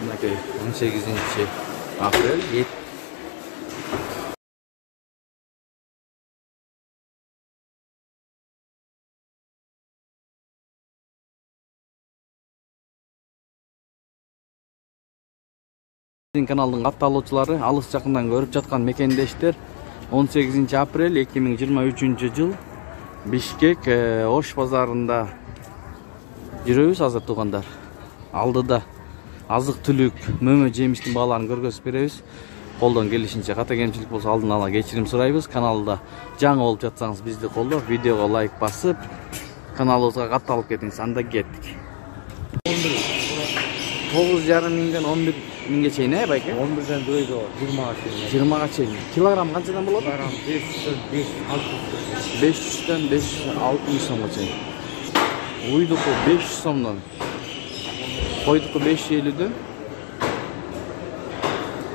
Mınakey 18 aprel. Kanalдын катталуучулары алыс жакындан көрүп жаткан мекендештер 18 апрель 2023 жыл Бишкек Ош базарында жүрөбүз азыр туугандар. Алдыда азык түлүк, мөмө жемиштин бааларын көргөзүп беребиз. Колдон келишинче ката кемчилик болсо алдын ала кечирим сурайбыз. Каналда жаңы болуп жатсаңыз бизди колдоп, видеого лайк басып, каналыбызга катталып кетиңиз. Анда кеттик. 9,5 миңден 11 миңге чейин, байке? 11ден дөйдө 20га чейин. 20га чейин. Килограмм канчадан болот? Килограмм 500дөн 560 сомго чейин. Уйдуку 500 сомдон. Койдуку 550дөн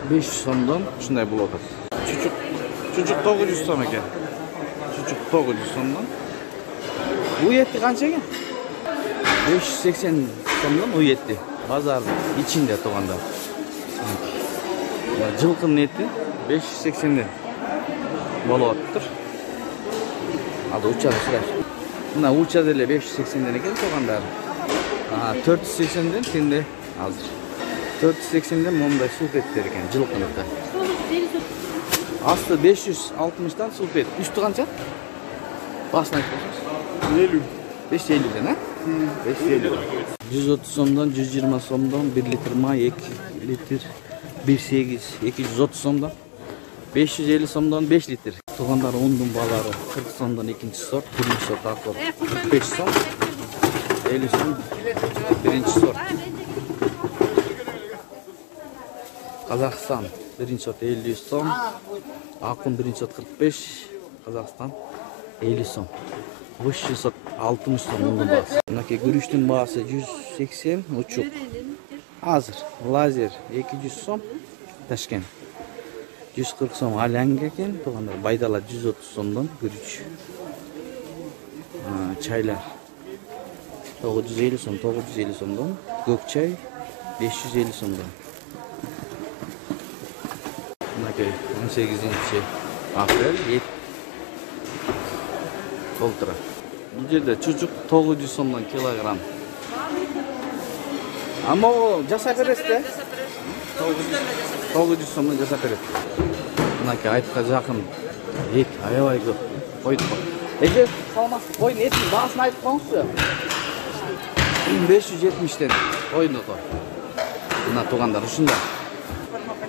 500 сомдон ушундай болуп атат. Чучук 900 сом экен. Чучук 900 сомдон. Уй эти канча экен? 580 сомдон уй эти. Базардын ичинде туугандар. Жылкынын эти 580ден болуп атыптыр. Ал учады сыраш. Мына уча деле 580ден экен туугандар. 480ден тенде азыр. 480ден момундай сулпеттер экен жылкыныда. Асты 560дан сулпет. Үстү канча? Басын айтпасаңыз. 50. 550ден, а? 550. 130 сомдон, 120 сомдон, 1 литр май, 2 литр, 1,8, 230 сомдон, 550 сомдон 5 литр. Туугандар ундун баалары 40 сомдон экинчи сорт, биринчи сорт акор 45 сом, 50 сом биринчи сорт. Казакстан биринчи сорт 50 сом, акун биринчи сорт 45, Казакстан 50 сом. Высший сорт 60 сом ундун баасы. Мынакей күрүчтүн баасы 180 учук. Азыр лазер 200 сом, Ташкент 140 сом алянга экен, туугандар. Байдала 130 сомдон күрүч. Чайлар 950 сом, 950 сомдон, көк чай 550 сомдон. Мынакей 18 апрель толтура. Бул жерде чучук 900 сомдон килограмм. Ама жасап бересиз да? 900 сомдон жасап берет. Мынакей айтка жакын эт аябай көп. Койдук. Эже саламатсыз, койдун этин баасын айтып коюңузчу. 570ден койдук. Мына туугандар ушундай.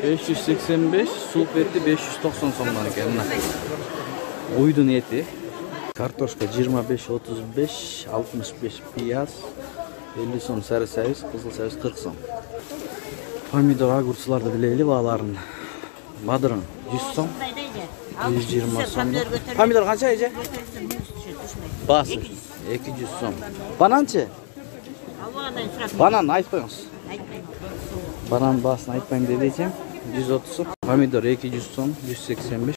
585, сулп эти 590 сомдон экен. Мына уйдун эти. Картошка 25-35, 65 пияз, 50 сом сары сабиз, кызыл сабиз 40 сом. Помидор огурцларды билели бааларын. Бадырың 100 сом, 120 сом. Помидор канча эже? Баасы 200 сом. Бананчы? Банан айтып коюңуз. Банан баасын айтпайм деди эжем. 130 сом. Помидор 200 сом, 185.